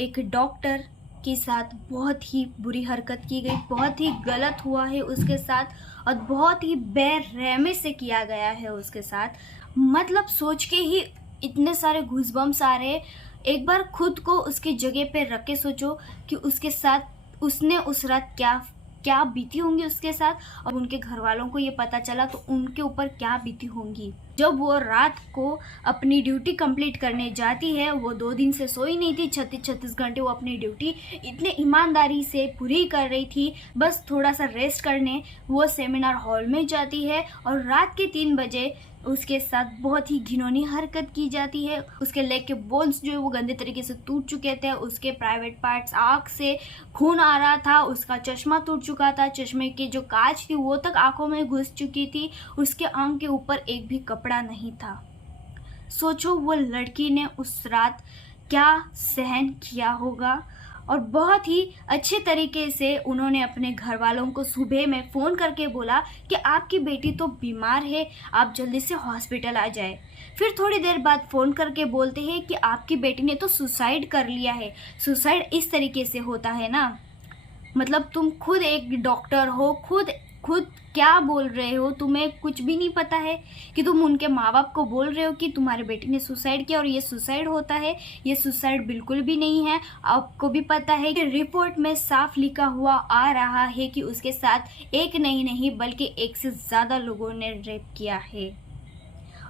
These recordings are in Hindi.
एक डॉक्टर के साथ बहुत ही बुरी हरकत की गई, बहुत ही गलत हुआ है उसके साथ और बहुत ही बेरहमी से किया गया है उसके साथ। मतलब सोच के ही इतने सारे गूज़बम्प्स आ रहे। एक बार खुद को उसकी जगह पे रख के सोचो कि उसके साथ उसने उस रात क्या क्या बीती होंगी उसके साथ, और उनके घर वालों को ये पता चला तो उनके ऊपर क्या बीती होंगी। जब वो रात को अपनी ड्यूटी कंप्लीट करने जाती है, वो 2 दिन से सोई नहीं थी, 36 घंटे वो अपनी ड्यूटी इतने ईमानदारी से पूरी कर रही थी। बस थोड़ा सा रेस्ट करने वो सेमिनार हॉल में जाती है और रात के 3 बजे उसके साथ बहुत ही घिनौनी हरकत की जाती है। उसके लेग के बोन्स जो है वो गंदे तरीके से टूट चुके थे, उसके प्राइवेट पार्ट्स, आँख से खून आ रहा था, उसका चश्मा टूट चुका था, चश्मे की जो कांच थी वो तक आंखों में घुस चुकी थी, उसके आंख के ऊपर एक भी कपड़ा नहीं था। सोचो वो लड़की ने उस रात क्या सहन किया होगा। और बहुत ही अच्छे तरीके से उन्होंने अपने घर वालों को सुबह में फ़ोन करके बोला कि आपकी बेटी तो बीमार है, आप जल्दी से हॉस्पिटल आ जाए। फिर थोड़ी देर बाद फ़ोन करके बोलते हैं कि आपकी बेटी ने तो सुसाइड कर लिया है। सुसाइड इस तरीके से होता है ना, मतलब तुम खुद एक डॉक्टर हो, खुद खुद क्या बोल रहे हो, तुम्हें कुछ भी नहीं पता है कि तुम उनके माँ बाप को बोल रहे हो कि तुम्हारे बेटी ने सुसाइड किया और ये सुसाइड होता है। ये सुसाइड बिल्कुल भी नहीं है। आपको भी पता है कि रिपोर्ट में साफ लिखा हुआ आ रहा है कि उसके साथ एक नहीं बल्कि एक से ज़्यादा लोगों ने रेप किया है।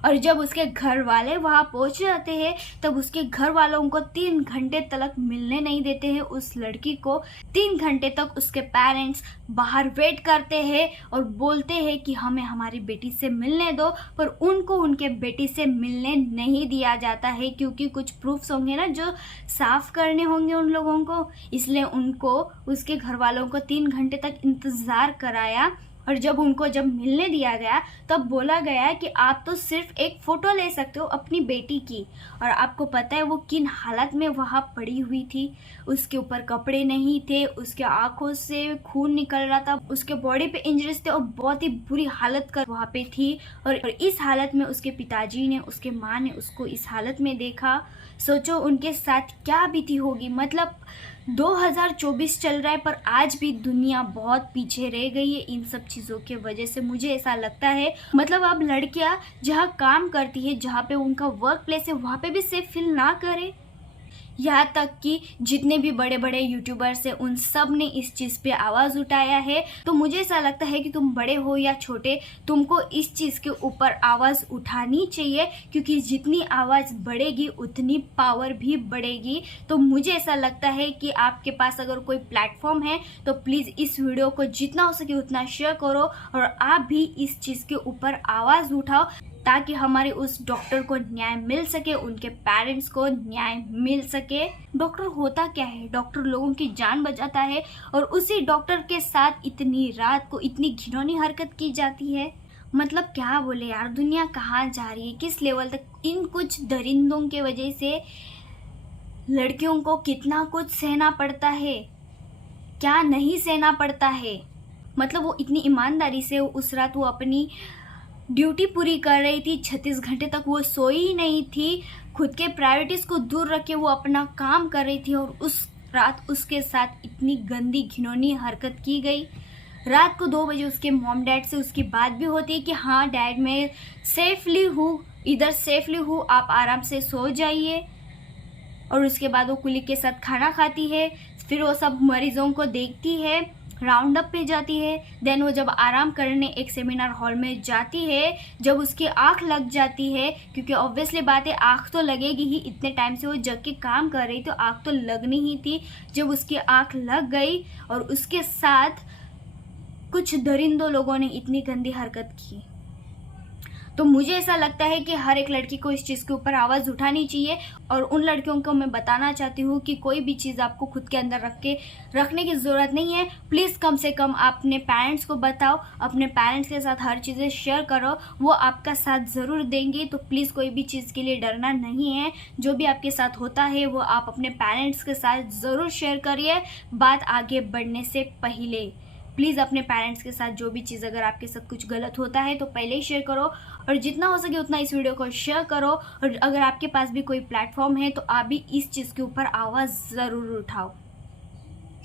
और जब उसके घर वाले वहाँ पहुँच जाते हैं तब उसके घर वालों को 3 घंटे तक मिलने नहीं देते हैं उस लड़की को। 3 घंटे तक उसके पेरेंट्स बाहर वेट करते हैं और बोलते हैं कि हमें हमारी बेटी से मिलने दो, पर उनको उनके बेटी से मिलने नहीं दिया जाता है क्योंकि कुछ प्रूफ्स होंगे ना जो साफ करने होंगे उन लोगों को। इसलिए उनको उसके घर वालों को 3 घंटे तक इंतज़ार कराया। और जब मिलने दिया गया तब बोला गया कि आप तो सिर्फ एक फ़ोटो ले सकते हो अपनी बेटी की। और आपको पता है वो किन हालत में वहाँ पड़ी हुई थी। उसके ऊपर कपड़े नहीं थे, उसके आंखों से खून निकल रहा था, उसके बॉडी पे इंजरीज थे और बहुत ही बुरी हालत कर वहाँ पे थी। और इस हालत में उसके पिताजी ने, उसके माँ ने उसको इस हालत में देखा। सोचो उनके साथ क्या बीती होगी। मतलब 2024 चल रहा है पर आज भी दुनिया बहुत पीछे रह गई है इन सब चीज़ों के वजह से, मुझे ऐसा लगता है। मतलब अब लड़कियां जहाँ काम करती है, जहाँ पे उनका वर्क प्लेस है, वहाँ पे भी सेफ फील ना करें। यहाँ तक कि जितने भी बड़े बड़े यूट्यूबर्स हैं उन सब ने इस चीज़ पे आवाज़ उठाया है। तो मुझे ऐसा लगता है कि तुम बड़े हो या छोटे, तुमको इस चीज़ के ऊपर आवाज़ उठानी चाहिए क्योंकि जितनी आवाज़ बढ़ेगी उतनी पावर भी बढ़ेगी। तो मुझे ऐसा लगता है कि आपके पास अगर कोई प्लेटफॉर्म है तो प्लीज़ इस वीडियो को जितना हो सके उतना शेयर करो और आप भी इस चीज़ के ऊपर आवाज़ उठाओ ताकि हमारे उस डॉक्टर को न्याय मिल सके, उनके पेरेंट्स को न्याय मिल सके। डॉक्टर होता क्या है? डॉक्टर लोगों की जान बचाता है और उसी डॉक्टर के साथ इतनी रात को इतनी घिनौनी हरकत की जाती है। मतलब क्या बोले यार, दुनिया कहाँ जा रही है, किस लेवल तक। इन कुछ दरिंदों के वजह से लड़कियों को कितना कुछ सहना पड़ता है, क्या नहीं सहना पड़ता है। मतलब वो इतनी ईमानदारी से उस रात वो अपनी ड्यूटी पूरी कर रही थी, 36 घंटे तक वो सोई ही नहीं थी, खुद के प्रायोरिटीज को दूर रख के वो अपना काम कर रही थी और उस रात उसके साथ इतनी गंदी घिनौनी हरकत की गई। रात को 2 बजे उसके मॉम डैड से उसकी बात भी होती है कि हाँ डैड मैं सेफली हूँ, इधर सेफली हूँ, आप आराम से सो जाइए। और उसके बाद वो कुली के साथ खाना खाती है, फिर वो सब मरीजों को देखती है, राउंड अप पे जाती है। देन वो जब आराम करने एक सेमिनार हॉल में जाती है, जब उसकी आंख लग जाती है, क्योंकि ऑब्वियसली बात है आंख तो लगेगी ही, इतने टाइम से वो जग के काम कर रही तो आंख तो लगनी ही थी। जब उसकी आंख लग गई और उसके साथ कुछ दरिंदों लोगों ने इतनी गंदी हरकत की, तो मुझे ऐसा लगता है कि हर एक लड़की को इस चीज़ के ऊपर आवाज़ उठानी चाहिए। और उन लड़कियों को मैं बताना चाहती हूँ कि कोई भी चीज़ आपको खुद के अंदर रखने की ज़रूरत नहीं है। प्लीज़ कम से कम अपने पेरेंट्स को बताओ, अपने पेरेंट्स के साथ हर चीज़ें शेयर करो, वो आपका साथ ज़रूर देंगे। तो प्लीज़ कोई भी चीज़ के लिए डरना नहीं है। जो भी आपके साथ होता है वो आप अपने पेरेंट्स के साथ ज़रूर शेयर करिए बात आगे बढ़ने से पहले। प्लीज़ अपने पेरेंट्स के साथ जो भी चीज़ अगर आपके साथ कुछ गलत होता है तो पहले ही शेयर करो, और जितना हो सके उतना इस वीडियो को शेयर करो। और अगर आपके पास भी कोई प्लेटफॉर्म है तो आप भी इस चीज़ के ऊपर आवाज़ ज़रूर उठाओ।